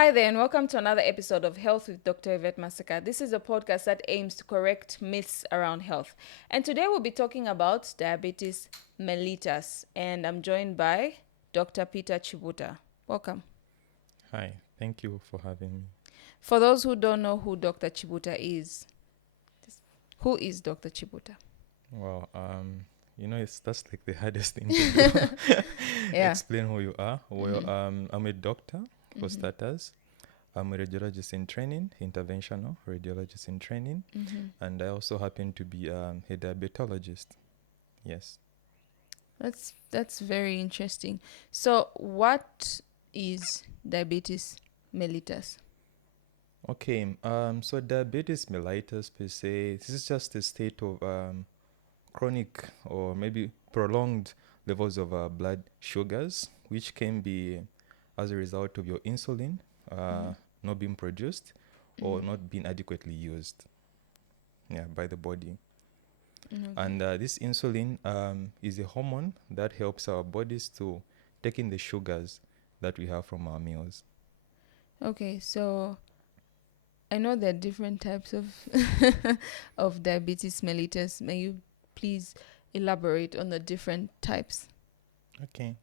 Hi there, and welcome to another episode of Health with Dr. Yvette Maseka. This is a podcast that aims to correct myths around health. And today we'll be talking about diabetes mellitus. And I'm joined by Dr. Peter Chibuta. Welcome. Hi, thank you for having me. For those who don't know who Dr. Chibuta is, who is Dr. Chibuta? Well, that's like the hardest thing to do. Yeah. Explain who you are. Well, I'm a doctor for starters. I'm a radiologist in training, interventional radiologist in training, and I also happen to be a diabetologist. Yes. That's very interesting. So what is diabetes mellitus? Okay. So diabetes mellitus per se, this is just a state of chronic or maybe prolonged levels of blood sugars, which can be as a result of your insulin not being produced or not being adequately used by the body. Okay. And this insulin is a hormone that helps our bodies to take in the sugars that we have from our meals. Okay, so I know there are different types of of diabetes mellitus. May you please elaborate on the different types? Okay.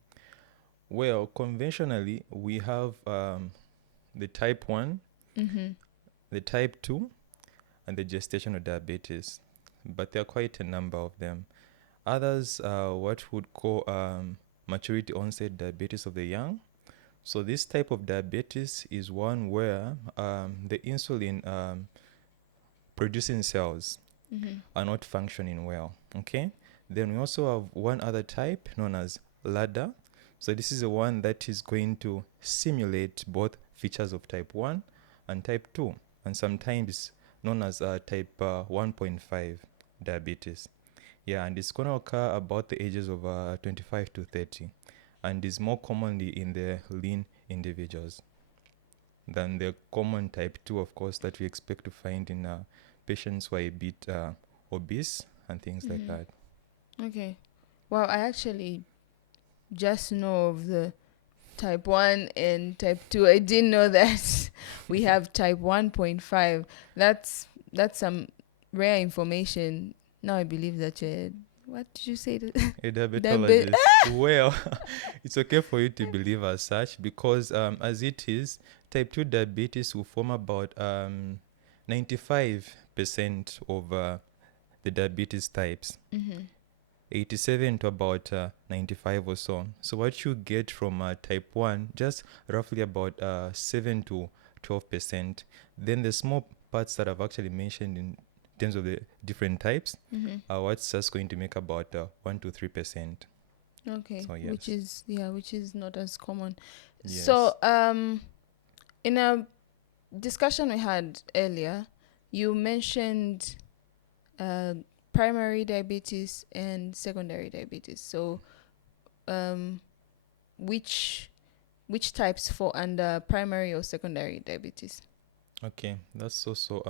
Well, conventionally, we have the type 1, the type 2, and the gestational diabetes. But there are quite a number of them. Others are what would call maturity onset diabetes of the young. So this type of diabetes is one where the insulin producing cells are not functioning well. Okay. Then we also have one other type known as LADA. So this is the one that is going to simulate both features of type 1 and type 2, and sometimes known as type 1.5 diabetes. Yeah, and it's going to occur about the ages of 25 to 30, and is more commonly in the lean individuals than the common type 2, of course, that we expect to find in patients who are a bit obese and things like that. Okay. Well, I actually just know of the type 1 and type 2. I didn't know that we have type 1.5. That's some rare information. Now I believe that you're, what did you say? A diabetologist. Well, it's okay for you to believe as such because as it is, type 2 diabetes will form about 95% of the diabetes types. 87 to about 95 or so. So what you get from type 1, just roughly about 7 to 12%. Then the small parts that I've actually mentioned in terms of the different types are what's just going to make about 1 to 3%. Okay. So, yes. Which is not as common. Yes. So in a discussion we had earlier, you mentioned primary diabetes and secondary diabetes. So which types fall under primary or secondary diabetes? Okay, that's also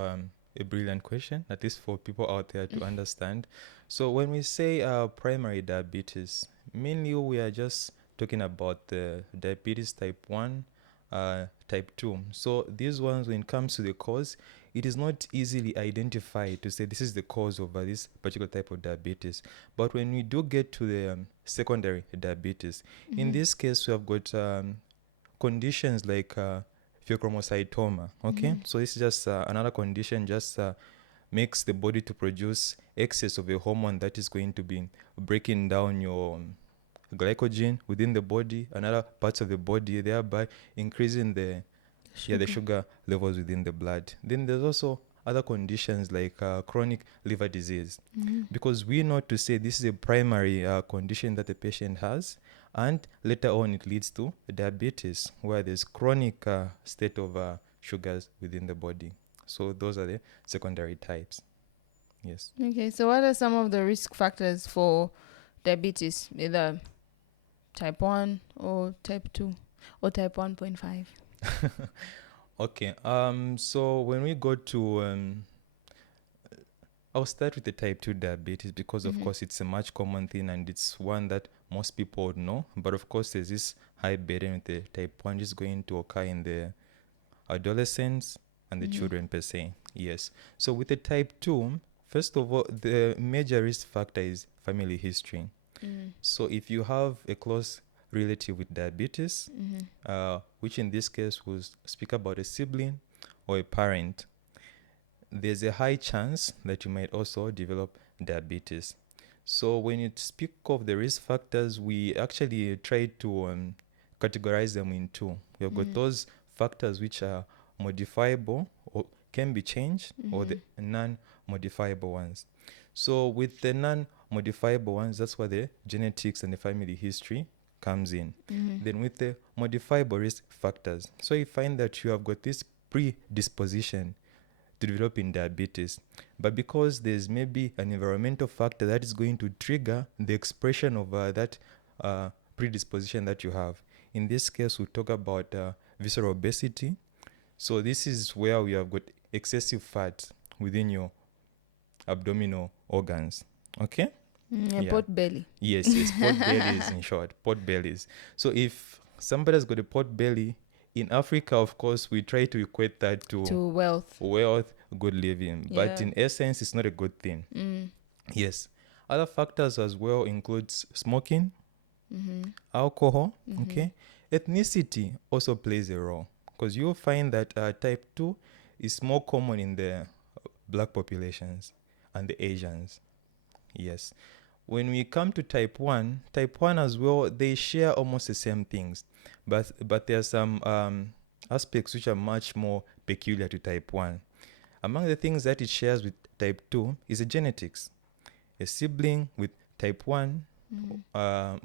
a brilliant question, at least for people out there to understand. So when we say primary diabetes, mainly we are just talking about the diabetes type 1, type 2. So these ones, when it comes to the cause, it is not easily identified to say this is the cause of this particular type of diabetes. But when we do get to the secondary diabetes, in this case, we have got conditions like pheochromocytoma. Okay, so this is just another condition, just makes the body to produce excess of a hormone that is going to be breaking down your glycogen within the body and other parts of the body, thereby increasing the sugar levels within the blood. Then there's also other conditions like chronic liver disease, because we know to say this is a primary condition that the patient has, and later on it leads to diabetes, where there's chronic state of sugars within the body. So those are the secondary types. Yes. Okay, so what are some of the risk factors for diabetes, either type 1 or type 2 or type 1.5? Okay, so when we go to I'll start with the type 2 diabetes because, of course, it's a much common thing and it's one that most people would know. But, of course, there's this high burden with the type 1 is going to occur in the adolescents, and the children per se. Yes. So with the type 2, first of all, the major risk factor is family history. So if you have a close relative with diabetes, which in this case will speak about a sibling or a parent, there's a high chance that you might also develop diabetes. So when you speak of the risk factors, we actually try to categorize them in two. We have got those factors which are modifiable or can be changed, or the non-modifiable ones. So with the non-modifiable ones, that's where the genetics and the family history comes in. Then with the modifiable risk factors, so you find that you have got this predisposition to developing diabetes, but because there's maybe an environmental factor that is going to trigger the expression of that predisposition that you have. In this case, we talk about visceral obesity. So this is where we have got excessive fat within your abdominal organs. Okay? Pot belly. Yes, pot bellies in short, pot bellies. So if somebody has got a pot belly, in Africa, of course, we try to equate that to wealth, good living. But in essence, it's not a good thing. Yes. Other factors as well includes smoking, alcohol, okay? Ethnicity also plays a role, because you'll find that type 2 is more common in the black populations and the Asians. Yes. When we come to type 1 as well, they share almost the same things, but there are some aspects which are much more peculiar to type 1. Among the things that it shares with type 2 is the genetics. A sibling with type 1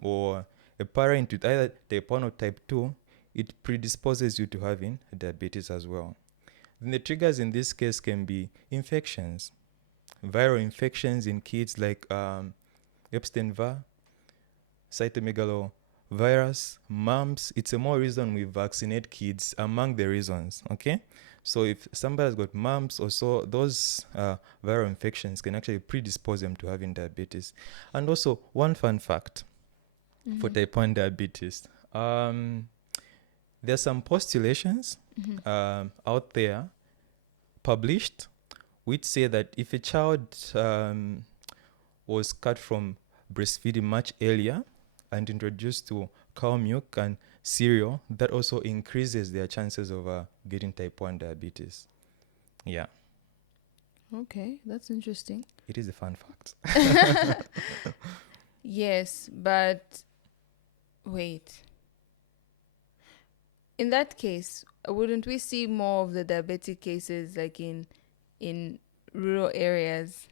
or a parent with either type 1 or type 2, it predisposes you to having diabetes as well. Then the triggers in this case can be infections, viral infections in kids like Epstein-Barr, cytomegalovirus, mumps. It's a more reason we vaccinate kids among the reasons, okay? So if somebody has got mumps or so, those viral infections can actually predispose them to having diabetes. And also, one fun fact for type 1 diabetes, there are some postulations out there published which say that if a child was cut from breastfeeding much earlier and introduced to cow milk and cereal, that also increases their chances of getting type 1 diabetes. Yeah. Okay, that's interesting. It is a fun fact. Yes, but wait. In that case, wouldn't we see more of the diabetic cases like in rural areas,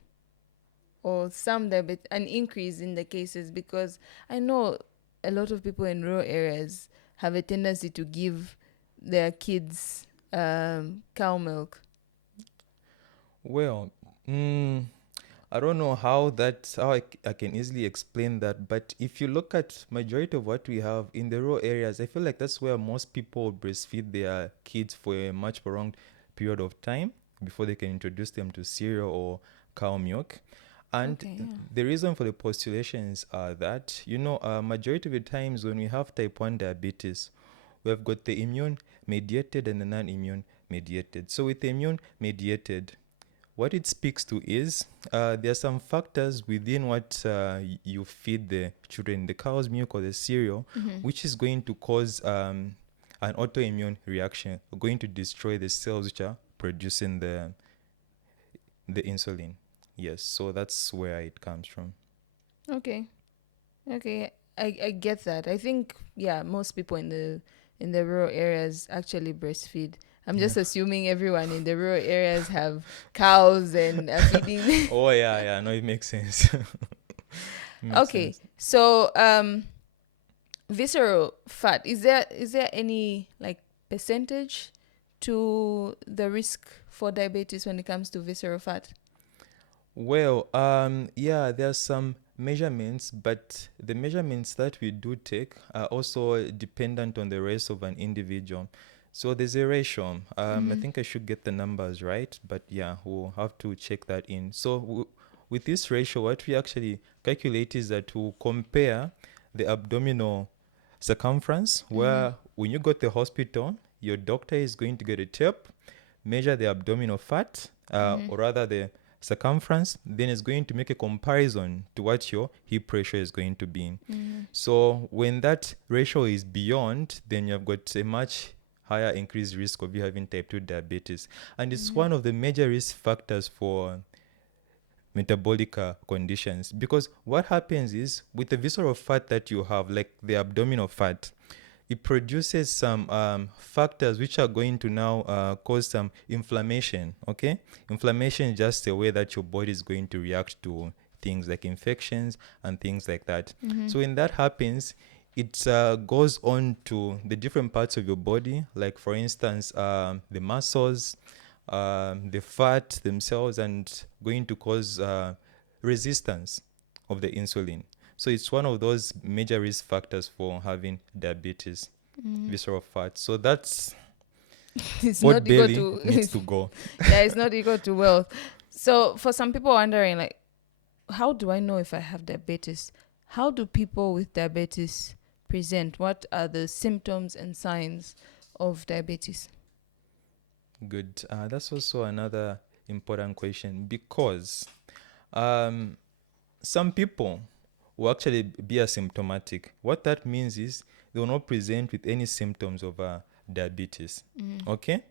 or an increase in the cases? Because I know a lot of people in rural areas have a tendency to give their kids cow milk. Well, I don't know how I can easily explain that, but if you look at majority of what we have in the rural areas, I feel like that's where most people breastfeed their kids for a much prolonged period of time before they can introduce them to cereal or cow milk. And the reason for the postulations are that, majority of the times when we have type 1 diabetes, we have got the immune mediated and the non-immune mediated. So with the immune mediated, what it speaks to is there are some factors within what you feed the children, the cow's milk or the cereal, which is going to cause an autoimmune reaction, going to destroy the cells which are producing the insulin. Yes, so that's where it comes from. Okay, I get that. I think most people in the rural areas actually breastfeed. I'm just assuming everyone in the rural areas have cows and are feeding. Oh yeah, no, it makes sense. Okay, sense. So visceral fat, is there any like percentage to the risk for diabetes when it comes to visceral fat? Well, there are some measurements, but the measurements that we do take are also dependent on the race of an individual. So there's a ratio. I think I should get the numbers right, but we'll have to check that in. So with this ratio, what we actually calculate is that we'll compare the abdominal circumference, where when you go to the hospital, your doctor is going to get a tape, measure the abdominal fat, or rather the circumference, then it's going to make a comparison to what your hip ratio is going to be. So when that ratio is beyond, then you've got a much higher increased risk of you having type 2 diabetes. And it's one of the major risk factors for metabolic conditions, because what happens is with the visceral fat that you have, like the abdominal fat, it produces some factors which are going to now cause some inflammation. Okay, inflammation is just a way that your body is going to react to things like infections and things like that. So when that happens, it goes on to the different parts of your body, like for instance the muscles, the fat themselves, and going to cause resistance of the insulin. So it's one of those major risk factors for having diabetes, visceral fat. So that's It's pot not equal belly to needs to go. yeah, it's not equal to wealth. So for some people wondering, like, how do I know if I have diabetes? How do people with diabetes present? What are the symptoms and signs of diabetes? Good. That's also another important question, because some people will actually be asymptomatic. What that means is they will not present with any symptoms of diabetes. Okay?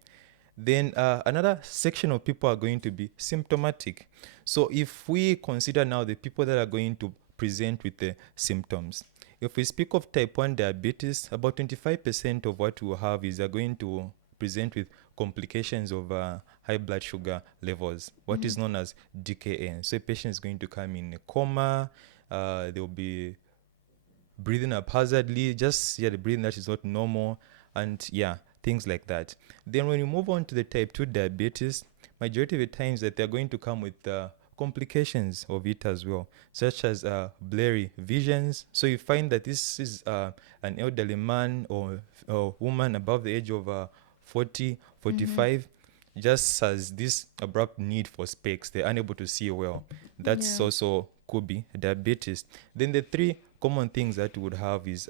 Then another section of people are going to be symptomatic. So if we consider now the people that are going to present with the symptoms, if we speak of type 1 diabetes, about 25% of what we'll have is they're going to present with complications of high blood sugar levels, what is known as DKN. So a patient is going to come in a coma, they'll be breathing haphazardly, just the breathing that is not normal, and things like that. Then when you move on to the type 2 diabetes, majority of the times that they're going to come with complications of it as well, such as blurry visions. So you find that this is an elderly man or woman above the age of 40, 45, just has this abrupt need for specs. They're unable to see well. That's also could be diabetes. Then the three common things that you would have is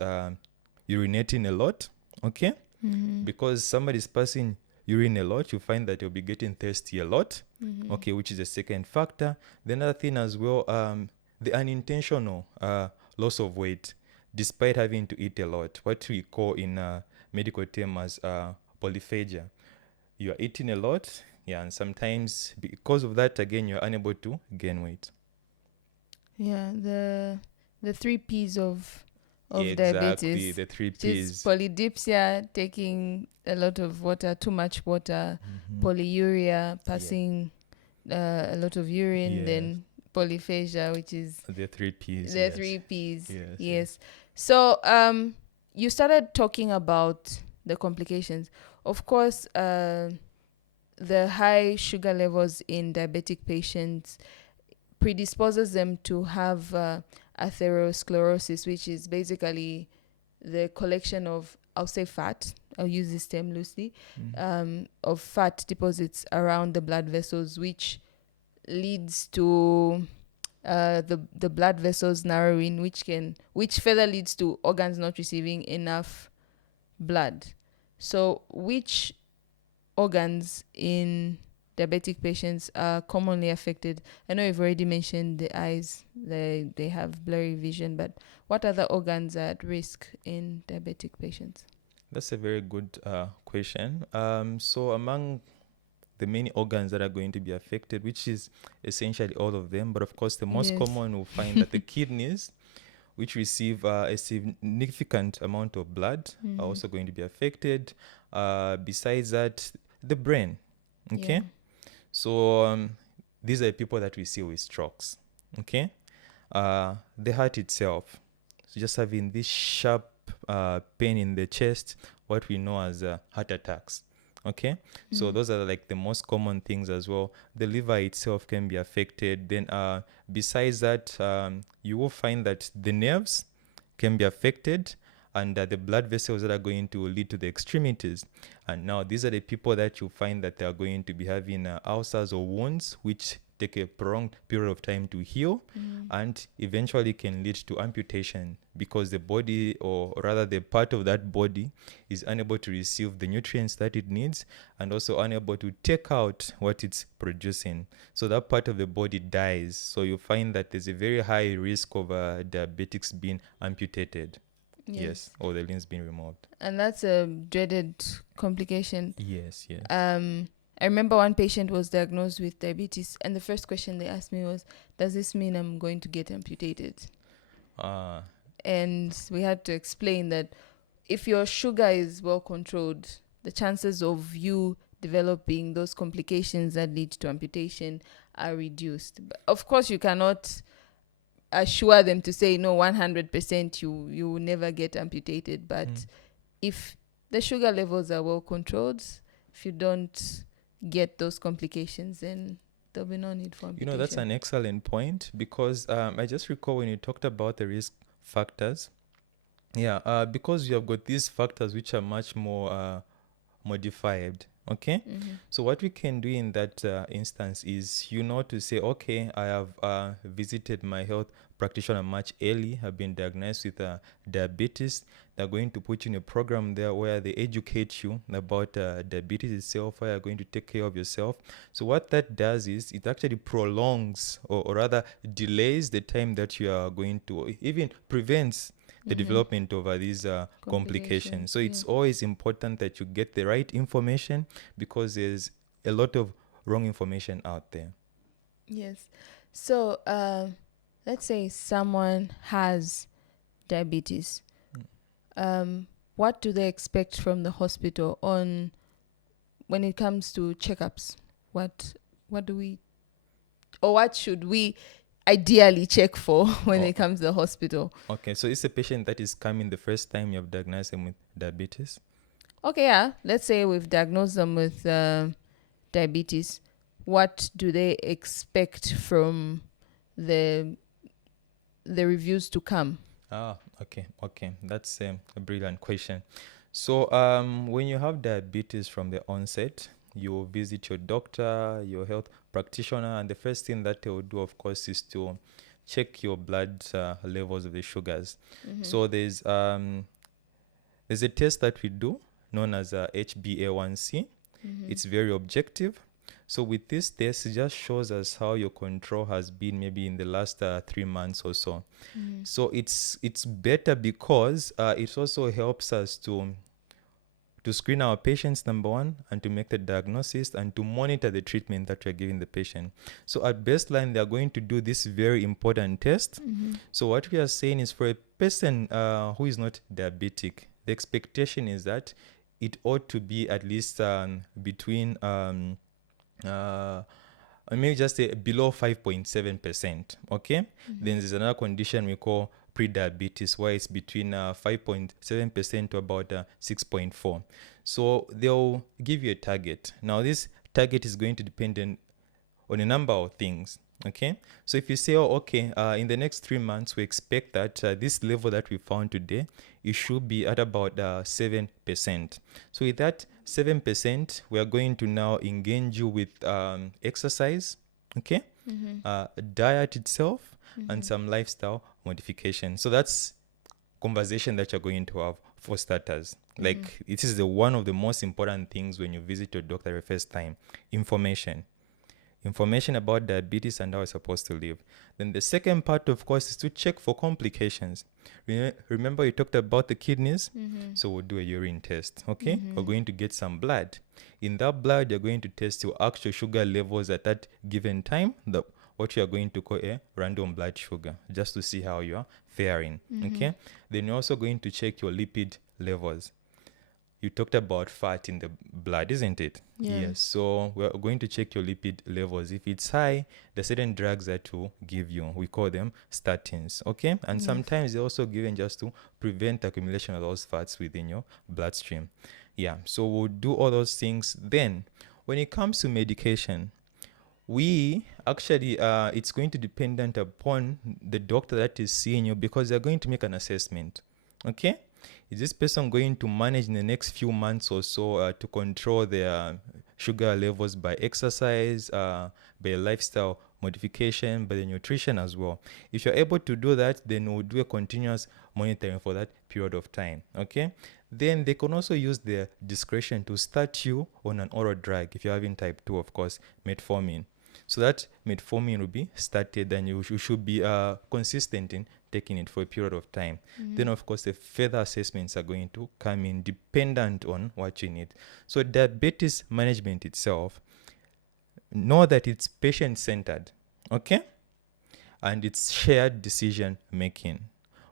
urinating a lot, okay? Because somebody's passing urine a lot, you find that you'll be getting thirsty a lot, okay, which is the second factor. The other thing as well, the unintentional loss of weight despite having to eat a lot, what we call in medical term as polyphagia. You are eating a lot, and sometimes because of that, again, you're unable to gain weight. Yeah, the 3 P's of Exactly, diabetes. the 3 Which is P's. polydipsia, taking a lot of water, too much water, polyuria, passing a lot of urine, then polyphagia, which is the 3 P's. the 3 P's. Yes. So you started talking about the complications. Of course, the high sugar levels in diabetic patients predisposes them to have atherosclerosis, which is basically the collection of, I'll say fat, I'll use this term loosely, of fat deposits around the blood vessels, which leads to the blood vessels narrowing, which further leads to organs not receiving enough blood. So which organs in diabetic patients are commonly affected? I know you've already mentioned the eyes, they have blurry vision, but what other organs are at risk in diabetic patients? That's a very good question. So among the many organs that are going to be affected, which is essentially all of them, but of course the most common will find that the kidneys, which receive a significant amount of blood, are also going to be affected. Besides that, the brain, okay? So these are people that we see with strokes, okay? The heart itself, so just having this sharp pain in the chest, what we know as heart attacks, okay? So those are like the most common things as well. The liver itself can be affected. Then besides that, you will find that the nerves can be affected, and the blood vessels that are going to lead to the extremities. And now these are the people that you find that they are going to be having ulcers or wounds, which take a prolonged period of time to heal, and eventually can lead to amputation because the body, or rather the part of that body, is unable to receive the nutrients that it needs and also unable to take out what it's producing. So that part of the body dies. So you find that there's a very high risk of diabetics being amputated. Yes, or the limbs being removed. And that's a dreaded complication. Yes. I remember one patient was diagnosed with diabetes, and the first question they asked me was, does this mean I'm going to get amputated? And we had to explain that if your sugar is well controlled, the chances of you developing those complications that lead to amputation are reduced. But of course, you cannot assure them to say, no, 100% you will never get amputated. But if the sugar levels are well controlled, if you don't get those complications, then there'll be no need for amputation. That's an excellent point, because I just recall when you talked about the risk factors. Because you have got these factors which are much more modified. Okay, so what we can do in that instance is, to say, okay, I have visited my health practitioner much early, have been diagnosed with diabetes. They're going to put you in a program there where they educate you about diabetes itself, how you're going to take care of yourself. So what that does is it actually prolongs, or rather delays the time that you are going to, even prevents the development of these complications. So it's always important that you get the right information, because there's a lot of wrong information out there. Yes. So let's say someone has diabetes. What do they expect from the hospital when it comes to checkups? What should we ideally check for when it comes to the hospital? Okay, so it's a patient that is coming the first time you have diagnosed them with diabetes. Okay, yeah. Let's say we've diagnosed them with diabetes. What do they expect from the reviews to come? Okay. That's a brilliant question. So when you have diabetes from the onset, you visit your doctor, your health practitioner, and the first thing that they will do, of course, is to check your blood levels of the sugars. So there's a test that we do known as HbA1c. It's very objective. So with this test, it just shows us how your control has been maybe in the last 3 months or so. So it's better because it also helps us to screen our patients, number one, and to make the diagnosis and to monitor the treatment that we're giving the patient. So at baseline, they're going to do this very important test. So what we are saying is, for a person who is not diabetic, the expectation is that it ought to be at least between maybe just below 5.7%. Okay, then there's another condition we call pre-diabetes, where it's between 5.7% to about 6.4. So they'll give you a target. Now this target is going to depend on a number of things. Okay, so if you say, in the next 3 months we expect that this level that we found today, it should be at about 7%. So with that 7%, we are going to now engage you with exercise, okay, diet itself, and some lifestyle modification. So that's conversation that you're going to have for starters. Like, it is one of the most important things when you visit your doctor the first time. Information about diabetes and how it's supposed to live. Then the second part, of course, is to check for complications. Remember you talked about the kidneys? So we'll do a urine test, okay? We're going to get some blood. In that blood, you're going to test your actual sugar levels at that given time, what you are going to call a random blood sugar, just to see how you are faring, okay? Then you're also going to check your lipid levels. You talked about fat in the blood, isn't it? Yes. So we're going to check your lipid levels. If it's high, there's certain drugs that will give you. We call them statins, okay? And sometimes they're also given just to prevent accumulation of those fats within your bloodstream. Yeah, so we'll do all those things. Then, when it comes to medication, we actually, it's going to dependent upon the doctor that is seeing you, because they're going to make an assessment, okay? Is this person going to manage in the next few months or so to control their sugar levels by exercise, by lifestyle modification, but the nutrition as well. If you're able to do that, then we'll do a continuous monitoring for that period of time. Okay. Then they can also use their discretion to start you on an oral drug if you're having type 2, of course, metformin. So that metformin will be started, and you should be consistent in taking it for a period of time. Then, of course, the further assessments are going to come in dependent on what you need. So diabetes management itself, know that it's patient-centered, okay? And it's shared decision making.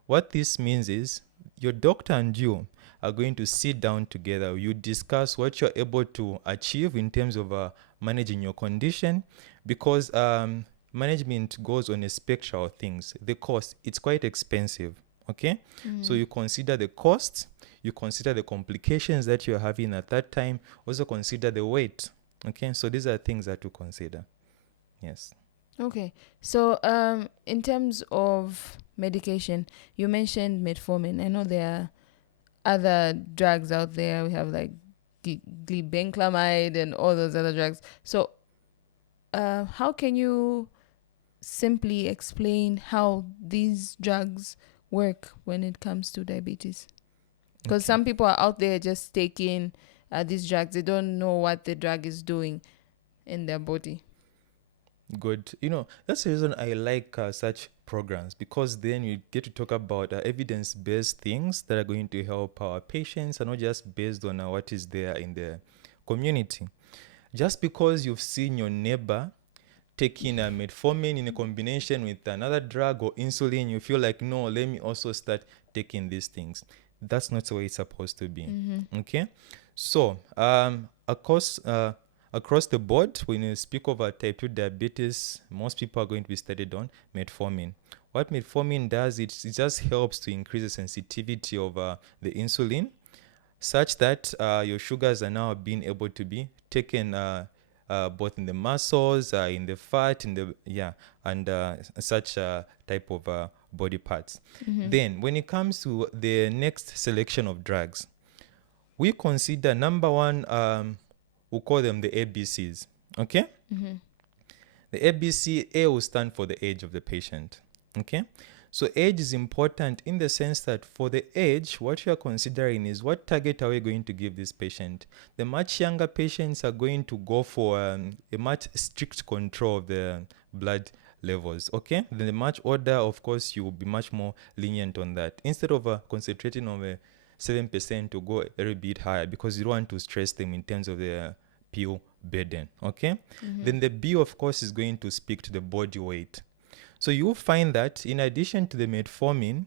What this means is your doctor and you are going to sit down together. You discuss what you're able to achieve in terms of managing your condition, because management goes on a spectrum of things. The cost, it's quite expensive, okay? So you consider the cost, you consider the complications that you're having at that time, also consider the weight, okay? So these are things that to consider. Yes. Okay. So in terms of medication, you mentioned metformin. I know there are other drugs out there. We have like glibenclamide and all those other drugs. So how can you simply explain how these drugs work when it comes to diabetes? Because some people are out there just taking these drugs. They don't know what the drug is doing in their body. Good. That's the reason I like such programs, because then you get to talk about evidence-based things that are going to help our patients, and not just based on what is there in the community. Just because you've seen your neighbor taking a metformin in a combination with another drug or insulin, you feel like, no, let me also start taking these things. That's not the way it's supposed to be. Okay? So, across the board, when you speak of type 2 diabetes, most people are going to be studied on metformin. What metformin does, it just helps to increase the sensitivity of the insulin, such that your sugars are now being able to be taken both in the muscles, in the fat, and such type of body parts. Then, when it comes to the next selection of drugs, we consider number one, we call them the ABCs. Okay? The ABC, A will stand for the age of the patient. Okay? So age is important in the sense that for the age, what you are considering is what target are we going to give this patient. The much younger patients are going to go for a much strict control of the blood levels. Okay? Then the much older, of course, you will be much more lenient on that. Instead of concentrating on a 7% to go a little bit higher, because you don't want to stress them in terms of the pill burden. Okay? Then the B, of course, is going to speak to the body weight. So you'll find that in addition to the metformin,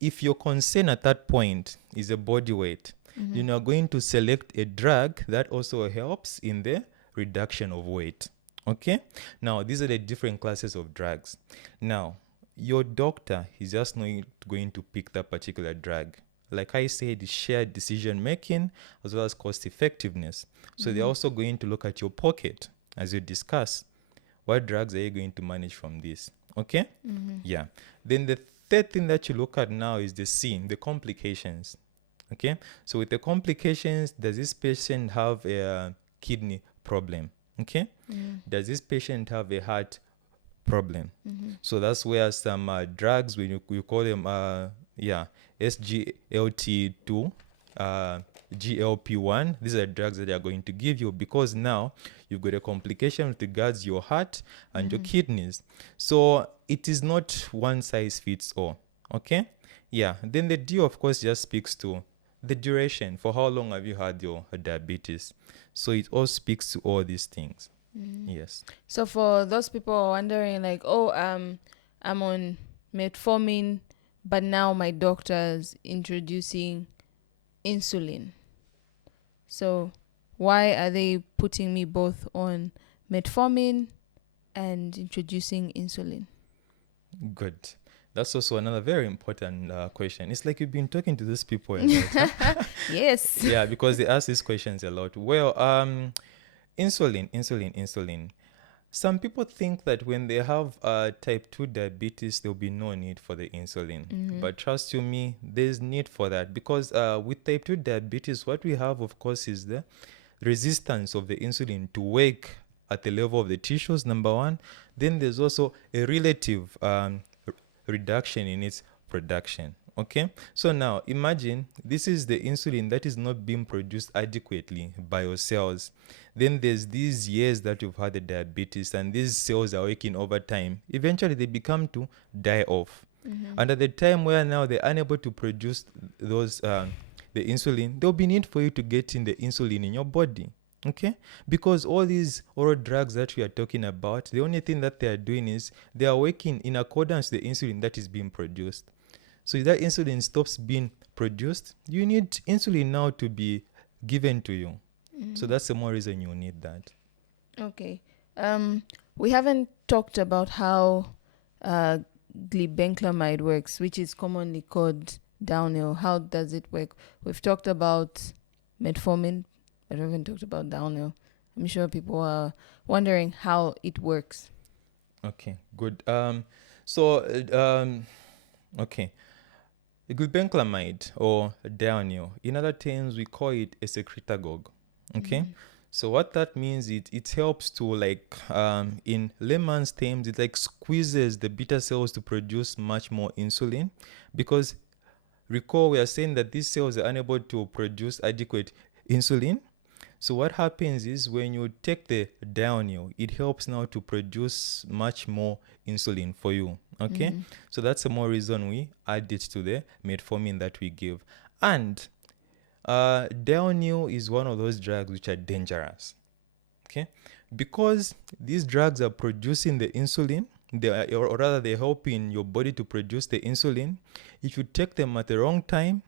if your concern at that point is a body weight, you are going to select a drug that also helps in the reduction of weight. Okay? Now, these are the different classes of drugs. Now, your doctor is just not going to pick that particular drug. Like I said, shared decision making as well as cost effectiveness. So they're also going to look at your pocket as you discuss. What drugs are you going to manage from this? Okay? Yeah. Then the third thing that you look at now is the C, the complications. Okay? So with the complications, does this patient have a kidney problem? Okay? Does this patient have a heart problem? So that's where some drugs, when you call them, SGLT2, GLP-1, these are drugs that they are going to give you, because now you've got a complication with regards to your heart and your kidneys. So it is not one size fits all. Okay? Yeah. Then the D, of course, just speaks to the duration. For how long have you had your diabetes? So it all speaks to all these things. Yes. So for those people who are wondering, like, I'm on metformin, but now my doctor's introducing insulin. So why are they putting me both on metformin and introducing insulin? Good. That's also another very important question. It's like you've been talking to these people a lot. Huh? Yes. Yeah, because they ask these questions a lot. Well, insulin. Some people think that when they have type 2 diabetes, there'll be no need for the insulin. But trust you me, there's need for that, because with type 2 diabetes, what we have, of course, is the resistance of the insulin to work at the level of the tissues, number one. Then there's also a relative reduction in its production. Okay, so now imagine this is the insulin that is not being produced adequately by your cells. Then there's these years that you've had the diabetes, and these cells are working over time. Eventually, they become to die off. And at the time where now they're unable to produce those the insulin, there'll be need for you to get in the insulin in your body. Okay, because all these oral drugs that we are talking about, the only thing that they are doing is they are working in accordance to the insulin that is being produced. So if that insulin stops being produced, you need insulin now to be given to you. So that's the more reason you need that. Okay. We haven't talked about how glibenclamide works, which is commonly called downhill. How does it work? We've talked about metformin, but we haven't talked about downhill. I'm sure people are wondering how it works. Okay, good. Okay. Glibenclamide or downhill, in other terms, we call it a secretagogue. Okay. So what that means is it helps to, like, in layman's terms, it like squeezes the beta cells to produce much more insulin, because recall we are saying that these cells are unable to produce adequate insulin. So what happens is when you take the downhill, it helps now to produce much more insulin for you. Okay, so that's the more reason we add it to the metformin that we give. And downhill is one of those drugs which are dangerous. Okay, because these drugs are producing the insulin, or rather they're helping your body to produce the insulin. If you take them at the wrong time,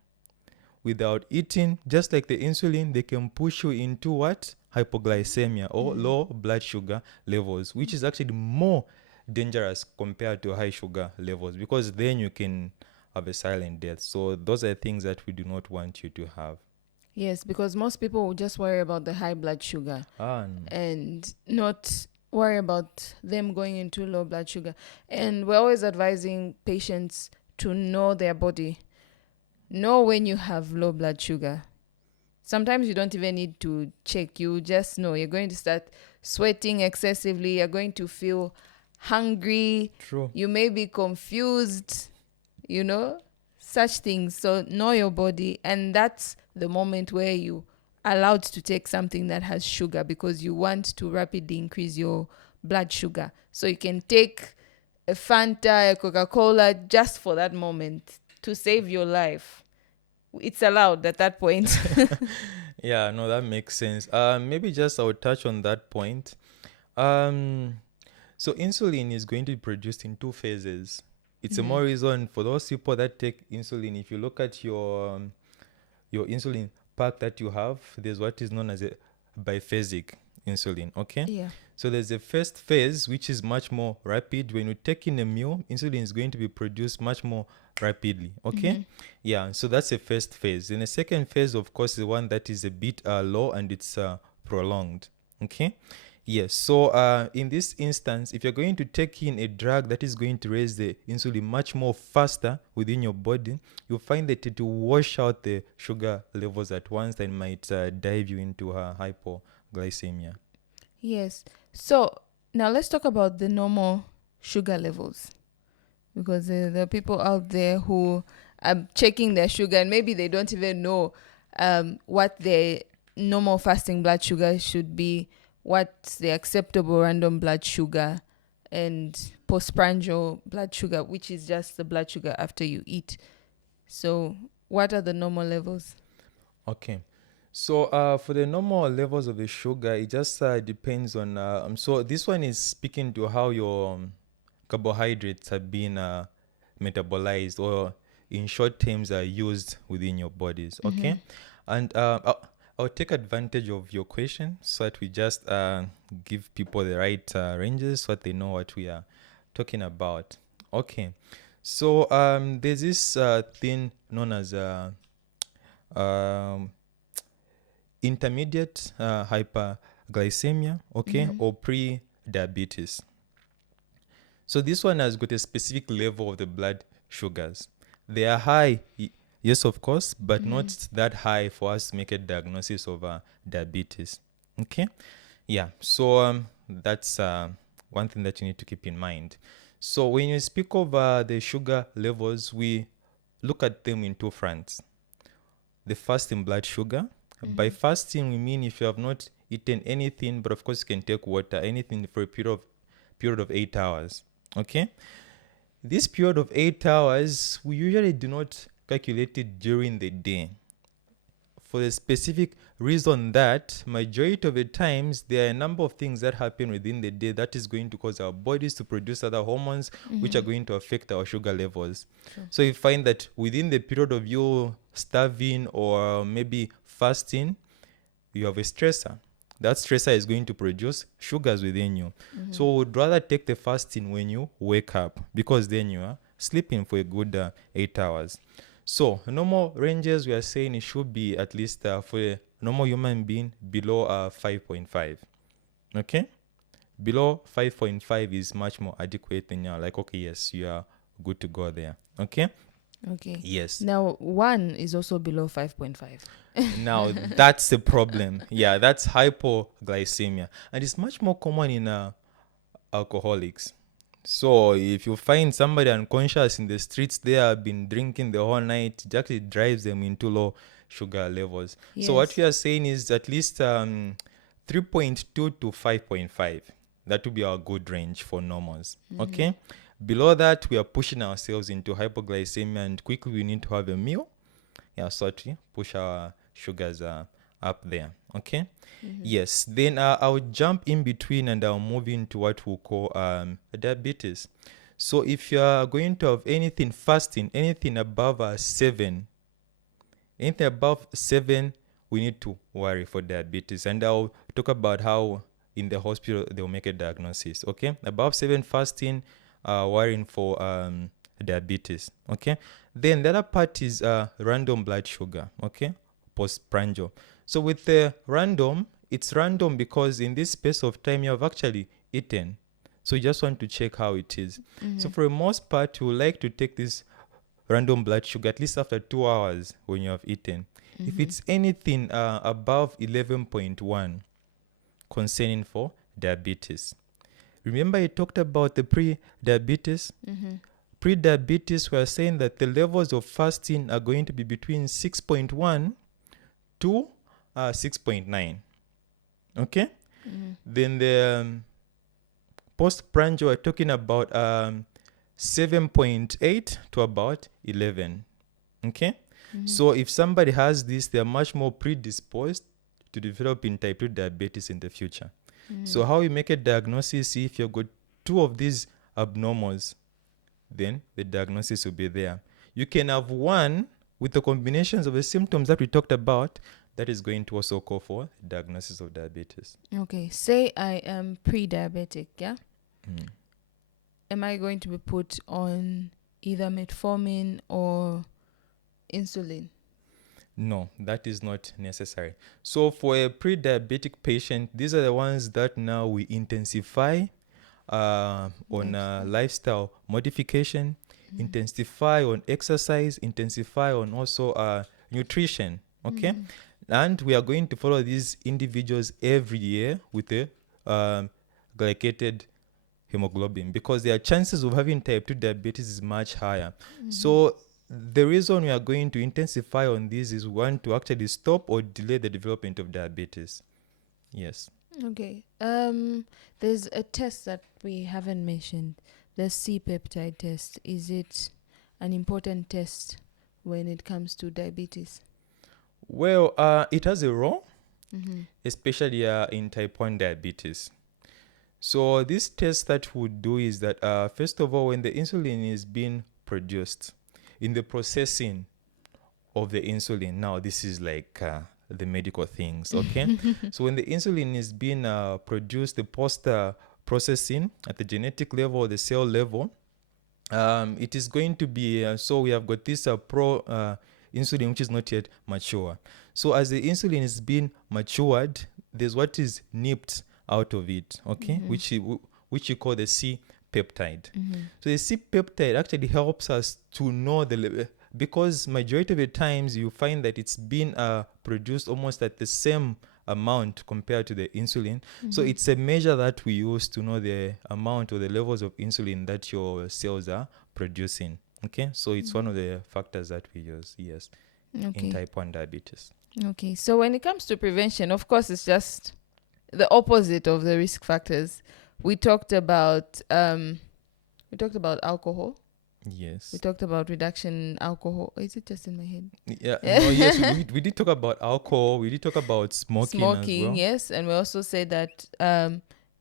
without eating, just like the insulin, they can push you into what? Hypoglycemia or low blood sugar levels, which is actually more dangerous compared to high sugar levels, because then you can have a silent death. So those are things that we do not want you to have. Yes, because most people will just worry about the high blood sugar and not worry about them going into low blood sugar. And we're always advising patients to know their body. Know when you have low blood sugar. Sometimes you don't even need to check. You just know you're going to start sweating excessively. You're going to feel hungry. True. You may be confused, such things. So know your body. And that's the moment where you are allowed to take something that has sugar, because you want to rapidly increase your blood sugar. So you can take a Fanta, a Coca-Cola just for that moment to save your life. It's allowed at that point. Yeah, no, that makes sense. Maybe just I'll touch on that point. So insulin is going to be produced in two phases. It's a more reason for those people that take insulin. If you look at your insulin pack that you have, there's what is known as a biphasic insulin. Okay. Yeah. So there's a first phase, which is much more rapid. When you take in a meal, insulin is going to be produced much more rapidly. Okay. Yeah, so that's the first phase. Then the second phase, of course, is the one that is a bit low and it's prolonged. Okay. Yes. So in this instance, if you're going to take in a drug that is going to raise the insulin much more faster within your body, you'll find that it will wash out the sugar levels at once and might dive you into hypoglycemia. Yes. So now let's talk about the normal sugar levels, because there are people out there who are checking their sugar and maybe they don't even know what their normal fasting blood sugar should be, what's the acceptable random blood sugar, and postprandial blood sugar, which is just the blood sugar after you eat. So what are the normal levels? Okay. So for the normal levels of the sugar, it just depends on... so this one is speaking to how your carbohydrates have been metabolized, or in short terms are used within your bodies. Okay. And I'll take advantage of your question so that we just give people the right ranges so that they know what we are talking about. Okay. So there's this thing known as intermediate hyperglycemia, okay, or pre-diabetes. So this one has got a specific level of the blood sugars. They are high, yes, of course, but not that high for us to make a diagnosis of diabetes. Okay, yeah. So That's one thing that you need to keep in mind. So when you speak of the sugar levels, we look at them in two fronts. The fasting blood sugar. By fasting, we mean if you have not eaten anything, but of course you can take water, anything for a period of 8 hours. Okay? This period of 8 hours, we usually do not calculate it during the day, for the specific reason that majority of the times there are a number of things that happen within the day that is going to cause our bodies to produce other hormones which are going to affect our sugar levels. Sure. So you find that within the period of you starving or maybe fasting, you have a stressor. That stressor is going to produce sugars within you. So would rather take the fasting when you wake up, because then you are sleeping for a good 8 hours. So normal ranges, we are saying it should be at least for a normal human being below 5.5. Okay? Below 5.5 is much more adequate, and you're like, okay, yes, you are good to go there. Okay? Okay. Yes. Now, 1 is also below 5.5. Now that's the problem. Yeah, that's hypoglycemia, and it's much more common in alcoholics. So if you find somebody unconscious in the streets, they have been drinking the whole night, it actually drives them into low sugar levels. So what Yes. we are saying is at least 3.2 to 5.5. That would be our good range for normals. Okay? Below that, we are pushing ourselves into hypoglycemia, and quickly we need to have a meal. Yeah, so to push our sugars up there. Okay? Yes, then I'll jump in between and I'll move into what we call diabetes. So if you are going to have anything fasting, anything above 7, anything above 7, we need to worry for diabetes. And I'll talk about how in the hospital they'll make a diagnosis. Okay, above 7 fasting, worrying for diabetes. Okay, then the other part is random blood sugar. Okay, postprandial. So with the random, it's random because in this space of time you have actually eaten. So you just want to check how it is. So for the most part, you would like to take this random blood sugar at least after 2 hours when you have eaten. If it's anything above 11.1, concerning for diabetes. Remember I talked about the pre-diabetes? Pre-diabetes, we are saying that the levels of fasting are going to be between 6.1 to 6.9. Okay? Then the postprandial, we're talking about 7.8 to about 11. Okay? So if somebody has this, they're much more predisposed to developing type 2 diabetes in the future. So how you make a diagnosis, if you've got 2 of these abnormals, then the diagnosis will be there. You can have 1 with the combinations of the symptoms that we talked about, that is going to also call for diagnosis of diabetes. Okay, say I am pre-diabetic, yeah? Am I going to be put on either metformin or insulin? No, that is not necessary. So for a pre-diabetic patient, these are the ones that now we intensify on lifestyle modification, intensify on exercise, intensify on also nutrition. Okay? And we are going to follow these individuals every year with a glycated hemoglobin, because their chances of having type 2 diabetes is much higher. So the reason we are going to intensify on this is we want to actually stop or delay the development of diabetes. Yes. Okay. There's a test that we haven't mentioned, the C-peptide test. Is it an important test when it comes to diabetes? Well, it has a role, especially in type 1 diabetes. So this test that we do is that first of all, when the insulin is being produced, in the processing of the insulin, now this is like the medical things, okay? So when the insulin is being produced, the post processing at the genetic level or the cell level, it is going to be, so we have got this insulin which is not yet mature. So as the insulin is being matured, there's what is nipped out of it, okay, which you call the C-peptide. So the C-peptide actually helps us to know the level, because majority of the times you find that it's been produced almost at the same amount compared to the insulin. So it's a measure that we use to know the amount or the levels of insulin that your cells are producing. Okay, so it's one of the factors that we use, yes, in Okay. type 1 diabetes. Okay. So when it comes to prevention, of course, it's just the opposite of the risk factors. We talked about alcohol. Yes. We talked about reduction in alcohol. Is it just in my head? Yeah. No. Yes. We did talk about alcohol. We did talk about smoking as well. Yes, and we also said that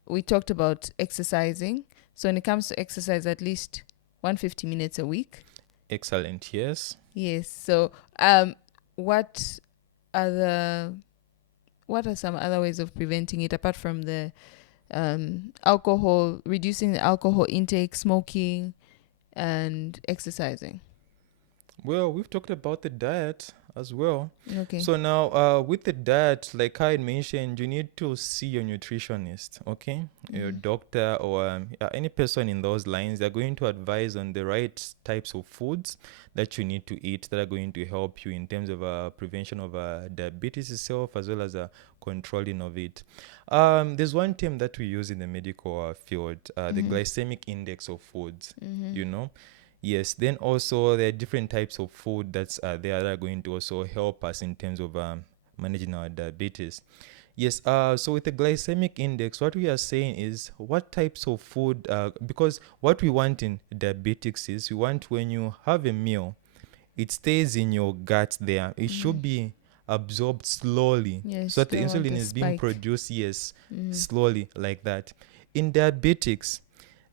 we talked about exercising. So when it comes to exercise, at least 150 minutes a week. Excellent. Yes. Yes. So what are some other ways of preventing it apart from the alcohol, reducing the alcohol intake, smoking, and exercising? Well, we've talked about the diet as well. Okay. So now, with the diet, like I had mentioned, you need to see your nutritionist, okay? Your doctor or any person in those lines. They're going to advise on the right types of foods that you need to eat that are going to help you in terms of prevention of diabetes itself as well as controlling of it. There's one term that we use in the medical field, the glycemic index of foods, you know? Yes, then also there are different types of food that's there that are going to also help us in terms of managing our diabetes. Yes, so with the glycemic index, what we are saying is what types of food, because what we want in diabetics is we want when you have a meal, it stays in your gut there. It should be absorbed slowly Yes, so that the don't want insulin a is being spike. produced, yes, slowly like that. In diabetics,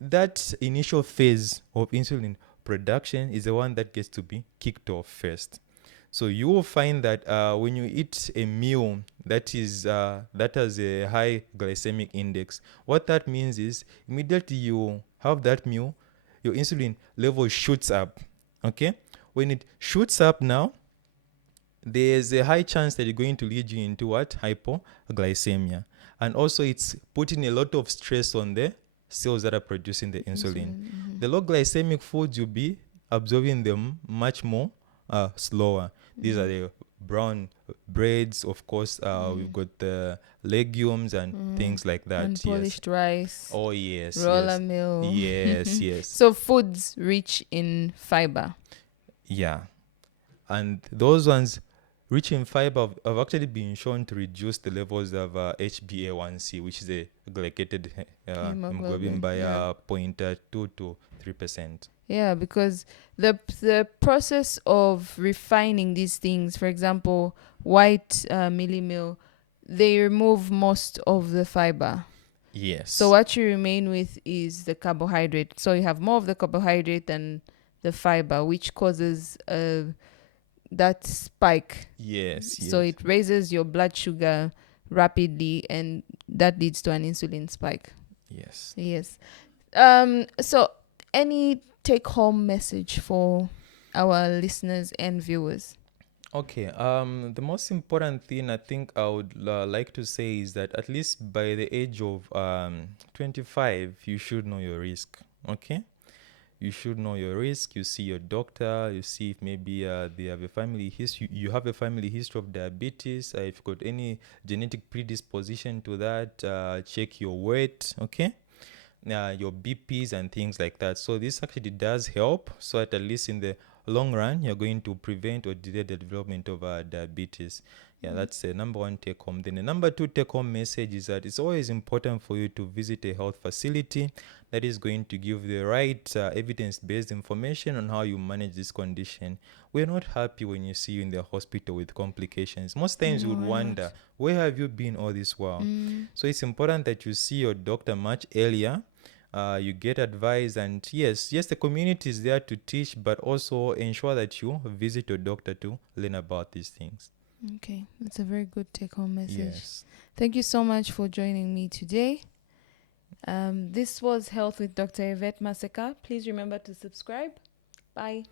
that initial phase of insulin production is the one that gets to be kicked off first. So you will find that when you eat a meal that is that has a high glycemic index, what that means is immediately you have that meal, your insulin level shoots up. Okay, when it shoots up now, there's a high chance that it's going to lead you into what? Hypoglycemia. And also it's putting a lot of stress on the cells that are producing the insulin. The low glycemic foods, you'll be absorbing them much more slower. These are the brown breads, of course. We've got the legumes and things like that. Unpolished rice, Oh, yes. roller meal. Yes, yes. So foods rich in fiber. Yeah. And those ones rich in fiber have actually been shown to reduce the levels of HbA1c, which is a glycated hemoglobin by 0.2 to 3%. Yeah, because the process of refining these things, for example, white milli meal, they remove most of the fiber. Yes. So what you remain with is the carbohydrate. So you have more of the carbohydrate than the fiber, which causes that spike. Yes. So it raises your blood sugar rapidly, and that leads to an insulin spike. Yes. Yes. So any take-home message for our listeners and viewers? Okay. The most important thing I think I would like to say is that at least by the age of 25, you should know your risk. Okay. You should know your risk. You see your doctor. You see if maybe they have a family history. You have a family history of diabetes. If you've got any genetic predisposition to that, check your weight. Okay. Your BPs and things like that. So this actually does help. So at least in the long run, you're going to prevent or delay the development of diabetes. Yeah, that's the number one take home. Then the number two take home message is that it's always important for you to visit a health facility that is going to give the right evidence-based information on how you manage this condition. We're not happy when you see you in the hospital with complications. Most times you would wonder, where have you been all this while? So it's important that you see your doctor much earlier. You get advice, and yes, the community is there to teach, but also ensure that you visit your doctor to learn about these things. Okay, that's a very good take-home message. Yes. Thank you so much for joining me today. This was Health with Dr. Yvette Maseka. Please remember to subscribe. Bye.